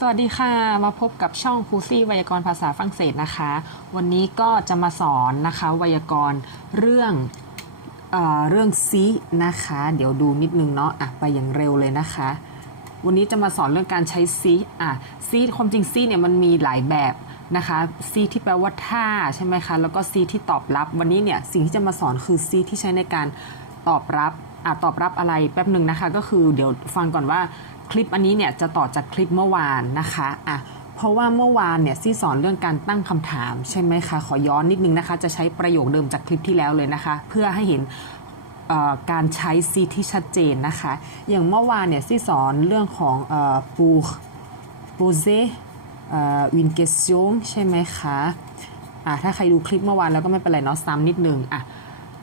สวัสดีค่ะ มาพบกับช่องครูซี่ไวยากรณ์ภาษาฝรั่งเศสนะคะ วันนี้ก็จะมาสอนนะคะไวยากรณ์เรื่องเออเรื่องซีนะคะ เดี๋ยวดูนิดนึงเนาะอะไปอย่างเร็วเลยนะคะ วันนี้จะมาสอนเรื่องการใช้ซีอะซีความจริงซีเนี่ยมันมีหลายแบบนะคะซีที่แปลว่าท่าใช่ไหมคะ แล้วก็ซีที่ตอบรับ วันนี้เนี่ยสิ่งที่จะมาสอนคือซีที่ใช้ในการตอบรับอะตอบรับอะไรแป๊บหนึ่งนะคะ ก็คือเดี๋ยวฟังก่อนว่า คลิปอันนี้เนี่ยจะต่อจากคลิปเมื่อวานนะคะอะเพราะว่าเมื่อวานเนี่ยซี่สอนเรื่องการตั้งคำถามใช่ไหมคะขอย้อนนิดนึงนะคะ จะใช้ประโยคเดิมจากคลิปที่แล้วเลยนะคะ เพื่อให้เห็นการใช้ซีที่ชัดเจนนะคะ อย่างเมื่อวานเนี่ยซี่สอนเรื่องของเอ่อ pour poser เอ่อ une question ใช่ไหมคะอะถ้าใครดูคลิปเมื่อวานแล้วก็ไม่เป็นไรเนาะซ้ำนิดนึงอะ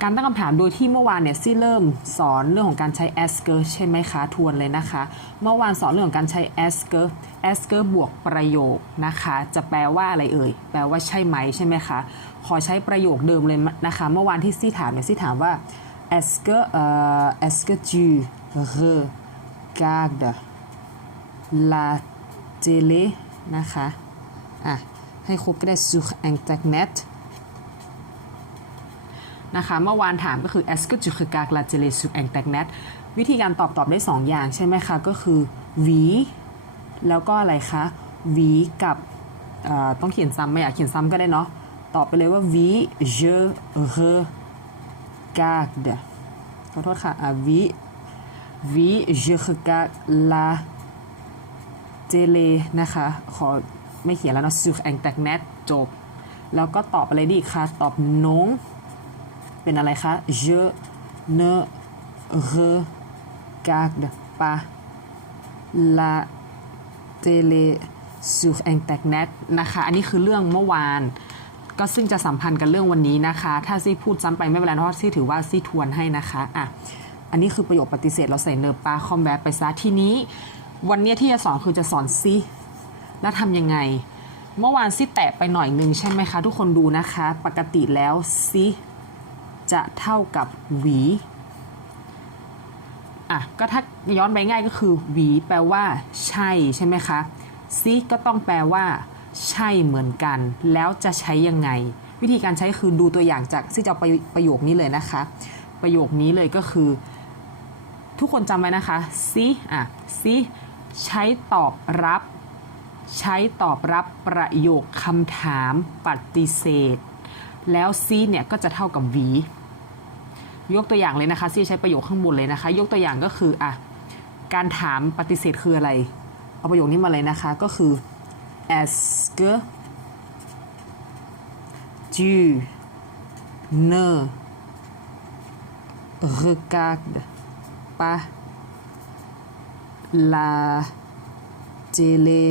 การตั้งคำถามโดยที่เมื่อวานเนี่ยซี่เริ่มสอนเรื่องของการใช้ asker ใช่ไหมคะทวนเลยนะคะ เมื่อวานสอนเรื่องของการใช้ asker asker บวกประโยคนะคะ จะแปลว่าอะไรเอ่ย แปลว่าใช่ไหมใช่ไหมคะ ขอใช้ประโยคเดิมเลยนะคะ เมื่อวานที่ซี่ถามเนี่ยซี่ถามว่า Est-ce que, euh, est-ce que tu regarde la télé นะคะอะให้ครบก็ได้ sur internet นะคะเมื่อวานถามก็คือ est-ce que tu regardes la télé sur internet วิธีการตอบตอบได้ 2 อย่างใช่ไหมคะ ก็คือ oui แล้วก็อะไรคะ oui กับต้องเขียนซ้ำไม่อยากเขียนซ้ำก็ได้เนาะตอบไปเลยว่า oui je regarde ขอโทษค่ะอะ oui oui je regarde la télé นะคะ ขอไม่เขียนแล้วเนอะ sur internet จบ แล้วก็ตอบอะไรดีคะ ตอบ non เป็นอะไรคะ je ne regarde pas la télé sur internet นะคะ อันนี้คือเรื่องเมื่อวาน ก็ซึ่งจะสัมพันธ์กันเรื่องวันนี้นะคะ ถ้าซี่พูดซ้ำไปไม่เป็นไรเพราะซี่ถือว่าซี่ทวนให้นะคะอะอันนี้คือประโยคปฏิเสธเราใส่เนอปาคอมแบไปซะทีนี้ วันนี้ที่จะสอนคือจะสอนซีแล้วทำยังไง เมื่อวานซี่แตะไปหน่อยนึงใช่ไหมคะ ทุกคนดูนะคะ ปกติแล้วซี จะเท่ากับหวีอะก็ถ้าย้อนไปง่ายก็คือหวีแปลว่า ใช่ใช่ไหมคะซีก็ต้องแปลว่า ใช่เหมือนกัน แล้วจะใช้ยังไง วิธีการใช้คือดูตัวอย่างจากที่จะเอาประประโยคนี้เลยนะคะ ประโยคนี้เลยก็คือ ทุกคนจำไว้นะคะซีอะซีใช้ตอบรับ ใช้ตอบรับประโยคคำถามปฏิเสธ แล้วซีเนี่ยก็จะเท่ากับหวียกตัวอย่างเลยนะคะซีใช้ประโยคข้างบนเลยนะคะ ยกตัวอย่างก็คืออะการถามปฏิเสธคืออะไร เอาประโยคนี้มาเลยนะคะก็คือ est-ce que tu ne regarde pas la télé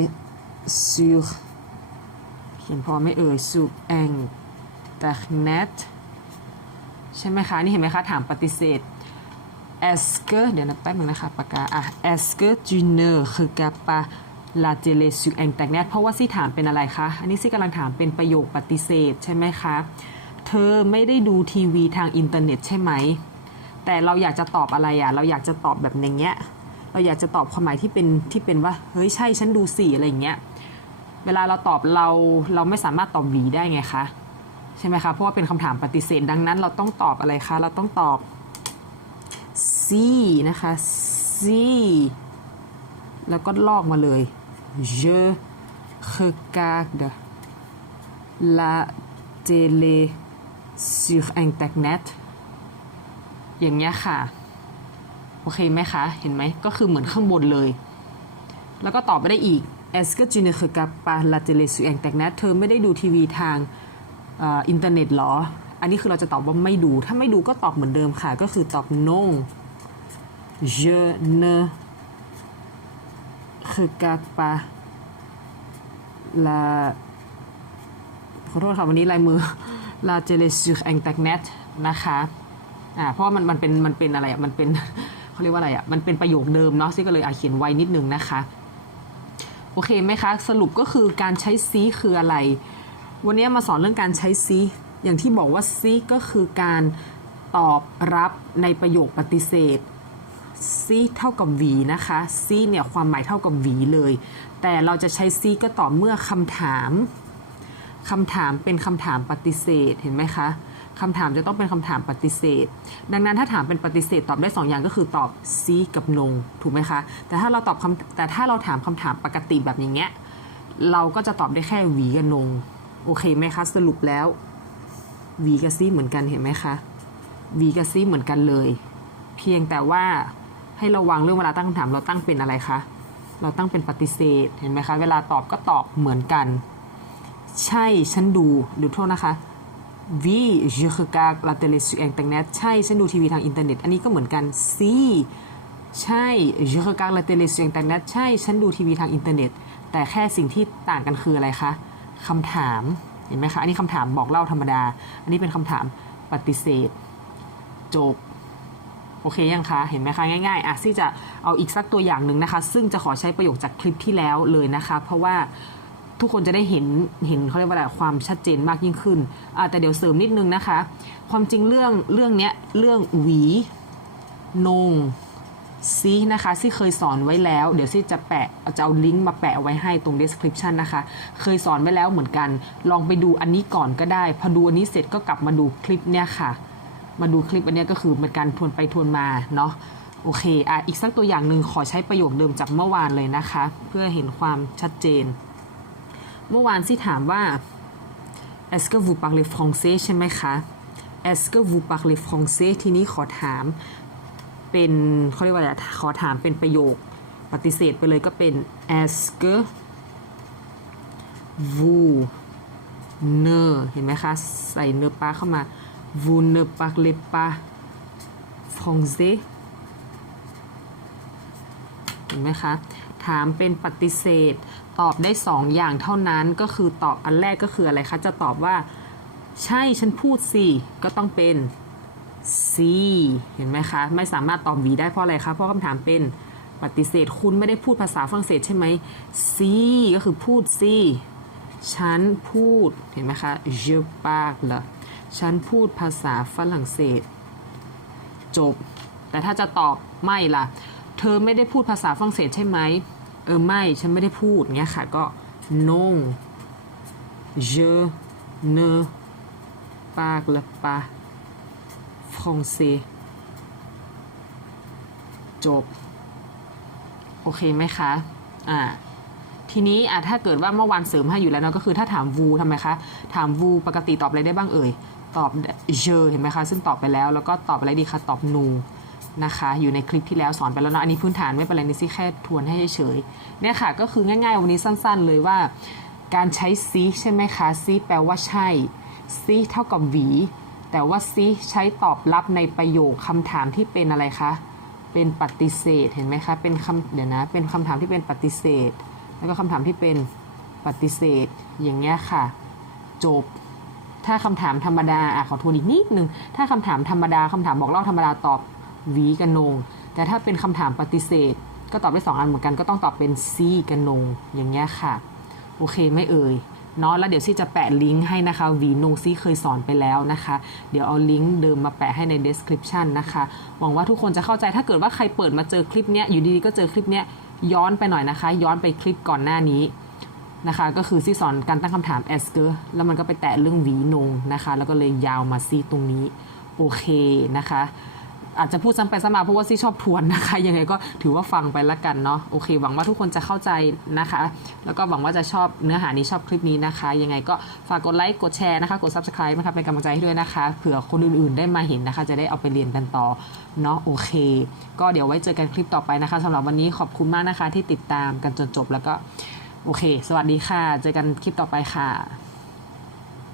sur เขียนพอไม่เอ่ย sur internet ใช่ไหมคะ นี่เห็นไหมคะ ถามปฏิเสธ est-ce เดี๋ยวนะแป๊บนึงนะคะปากกา อะ est-ce que tu ne regardes pas la télé sur internet เพราะว่าซี่ถามเป็นอะไรคะ อันนี้ซี่กำลังถามเป็นประโยคปฏิเสธใช่ไหมคะ เธอไม่ได้ดูทีวีทางอินเทอร์เน็ตใช่ไหม แต่เราอยากจะตอบอะไรอะ เราอยากจะตอบแบบอย่างเงี้ย เราอยากจะตอบความหมายที่เป็นที่เป็นว่า เฮ้ยใช่ฉันดูสี่อะไรอย่างเงี้ย เวลาเราตอบเราเราไม่สามารถตอบหวีได้ไงคะ ใช่ไหมคะ เพราะว่าเป็นคำถามปฏิเสธ ดังนั้นเราต้องตอบอะไรคะ เราต้องตอบซีนะคะซีแล้วก็ลอกมาเลย je regarde la télé sur internet อย่างเงี้ยค่ะ โอเคไหมคะ เห็นไหม ก็คือเหมือนข้างบนเลย แล้วก็ตอบไปได้อีก est-ce que tu ne regardes pas la télé sur internet เธอไม่ได้ดูทีวีทาง อ่ออินเทอร์เน็ตหรอ อันนี้คือเราจะตอบว่าไม่ดู ถ้าไม่ดูก็ตอบเหมือนเดิมค่ะ ก็คือตอบ non je ne regarde pas la ขอโทษค่ะ วันนี้ลายมือ la télé sur internet นะคะอ่าเพราะว่ามันมันเป็นมันเป็นอะไรอะ มันเป็นเขาเรียกว่าอะไรอะ มันเป็นประโยคเดิมเนาะซี่ก็เลยอาเขียนไว้นิดนึงนะคะ โอเคไหมคะ สรุปก็คือการใช้ซีคืออะไร วันนี้มาสอนเรื่องการใช้ซีอย่างที่บอกว่าซีก็คือการตอบรับในประโยคปฏิเสธซีเท่ากับ v นะคะซีเนี่ยความหมายเท่ากับ v เลย แต่เราจะใช้ซีก็ต่อเมื่อคำถามคำถามเป็นคำถามปฏิเสธเห็นไหมคะคำถามจะต้องเป็นคำถามปฏิเสธ ดังนั้นถ้าถามเป็นปฏิเสธตอบได้สองอย่างก็คือตอบซีกับนงถูกไหมคะ แต่ถ้าเราตอบคำแต่ถ้าเราถามคำถามปกติแบบอย่างเงี้ย เราก็จะตอบได้แค่หวีกับนง โอเคไหมคะสรุปแล้วหวีกับซีเหมือนกันเห็นไหมคะหวีกับซีเหมือนกันเลย เพียงแต่ว่าให้ระวังเรื่องเวลาตั้งคำถามเราตั้งเป็นอะไรคะเราตั้งเป็นปฏิเสธเห็นไหมคะเวลาตอบก็ตอบเหมือนกัน ใช่ฉันดูหรือโทษนะคะ oui je regarde la télé sur internet ใช่ฉันดูทีวีทางอินเทอร์เน็ตอันนี้ก็เหมือนกัน si ใช่ je regarde la télé sur internet ใช่ฉันดูทีวีทางอินเทอร์เน็ตแต่แค่สิ่งที่ต่างกันคืออะไรคะ คำถามเห็นไหมคะ อันนี้คำถามบอกเล่าธรรมดา อันนี้เป็นคำถามปฏิเสธ จบ โอเคยังคะเห็นไหมคะง่ายๆอะซี่จะเอาอีกสักตัวอย่างหนึ่งนะคะ ซึ่งจะขอใช้ประโยคจากคลิปที่แล้วเลยนะคะ เพราะว่าทุกคนจะได้เห็นเห็นเขาเรียกว่าอะไรความชัดเจนมากยิ่งขึ้นอะแต่เดี๋ยวเสริมนิดนึงนะคะ ความจริงเรื่องเรื่องเนี้ยเรื่องหวีนง ซีนะคะซี่เคยสอนไว้แล้ว เดี๋ยวซี่จะแปะจะเอาลิงก์มาแปะไว้ให้ตรง description นะคะ เคยสอนไว้แล้วเหมือนกัน ลองไปดูอันนี้ก่อนก็ได้ พอดูอันนี้เสร็จก็กลับมาดูคลิปเนี่ยค่ะ มาดูคลิปอันนี้ก็คือเป็นการทวนไปทวนมาเนาะโอเคอะอีกสักตัวอย่างหนึ่งขอใช้ประโยคเดิมจากเมื่อวานเลยนะคะ เพื่อเห็นความชัดเจน เมื่อวานซี่ถามว่า est-ce que vous parlez français ใช่ไหมคะ est-ce que vous parlez français ทีนี้ขอถาม เป็นเขาเรียกว่าอะไรขอถามเป็นประโยคปฏิเสธไปเลยก็เป็น est-ce que vous ne เห็นไหมคะ ใส่ ne pas เข้ามา vous ne parlez pas français เห็นไหมคะ ถามเป็นปฏิเสธ ตอบได้สองอย่างเท่านั้นก็คือตอบอันแรกก็คืออะไรคะ จะตอบว่า ใช่ฉันพูดสิ ก็ต้องเป็น ซีเห็นไหมคะ ไม่สามารถตอบวีได้เพราะอะไรคะ เพราะคำถามเป็นปฏิเสธคุณไม่ได้พูดภาษาฝรั่งเศสใช่ไหมซีก็คือพูดสิฉันพูด เห็นไหมคะ je parle ฉันพูดภาษาฝรั่งเศส จบ แต่ถ้าจะตอบไม่ล่ะ เธอไม่ได้พูดภาษาฝรั่งเศสใช่ไหม เออ ไม่ ฉันไม่ได้พูดเงี้ยค่ะ ก็ non je ne parle pas français จบ โอเคไหมคะ อ่า ทีนี้อะถ้าเกิดว่าเมื่อวานเสริมให้อยู่แล้วเนาะก็คือถ้าถามวูทำไมคะ ถามวูปกติตอบอะไรได้บ้างเอ่ย ตอบเจอเห็นไหมคะ ซึ่งตอบไปแล้ว แล้วก็ตอบอะไรดีคะ ตอบนูนะคะ อยู่ในคลิปที่แล้วสอนไปแล้วเนาะ อันนี้พื้นฐานไม่เป็นไรนี่ซี่แค่ทวนให้เฉยๆ เนี่ยค่ะ ก็คือง่ายๆ วันนี้สั้นๆ เลยว่า การใช้ซีใช่ไหมคะซีแปลว่าใช่ซีเท่ากับหวี แต่ว่าซีใช้ตอบรับในประโยคคำถามที่เป็นอะไรคะ เป็นปฏิเสธเห็นไหมคะ เป็นคำเดี๋ยวนะ เป็นคำถามที่เป็นปฏิเสธ แล้วก็คำถามที่เป็นปฏิเสธ อย่างเงี้ยค่ะ จบ ถ้าคำถามธรรมดาอะขอทวนอีกนิดนึง ถ้าคำถามธรรมดาคำถามบอกเล่าธรรมดาตอบหวีกับนง แต่ถ้าเป็นคำถามปฏิเสธ ก็ตอบได้สองอันเหมือนกัน ก็ต้องตอบเป็นซีกับนง อย่างเงี้ยค่ะ โอเคไม่เอ่ย เนาะแล้วเดี๋ยวซี่จะแปะลิงก์ให้นะคะวีนงซี่เคยสอนไปแล้วนะคะ เดี๋ยวเอาลิงก์เดิมมาแปะให้ใน description นะคะ หวังว่าทุกคนจะเข้าใจถ้าเกิดว่าใครเปิดมาเจอคลิปเนี้ยอยู่ดีๆก็เจอคลิปเนี้ยย้อนไปหน่อยนะคะ ย้อนไปคลิปก่อนหน้านี้นะคะก็คือซี่สอนการตั้งคำถาม asker แล้วมันก็ไปแตะเรื่องวีนงนะคะ แล้วก็เลยยาวมาซี่ตรงนี้ โอเคนะคะ อาจจะพูดซ้ำไปซ้ำมาเพราะว่าซี่ชอบทวนนะคะยังไงก็ถือว่าฟังไปละกันเนาะโอเค หวังว่าทุกคนจะเข้าใจนะคะ แล้วก็หวังว่าจะชอบเนื้อหานี้ชอบคลิปนี้นะคะ ยังไงก็ฝากกดไลค์กดแชร์นะคะกด subscribe นะคะเป็นกำลังใจให้ด้วยนะคะเผื่อคนอื่นๆได้มาเห็นนะคะ จะได้เอาไปเรียนกันต่อเนาะโอเค ก็เดี๋ยวไว้เจอกันคลิปต่อไปนะคะสำหรับวันนี้ขอบคุณมากนะคะที่ติดตามกันจนจบแล้วก็โอเค สวัสดีค่ะ เจอกันคลิปต่อไปค่ะ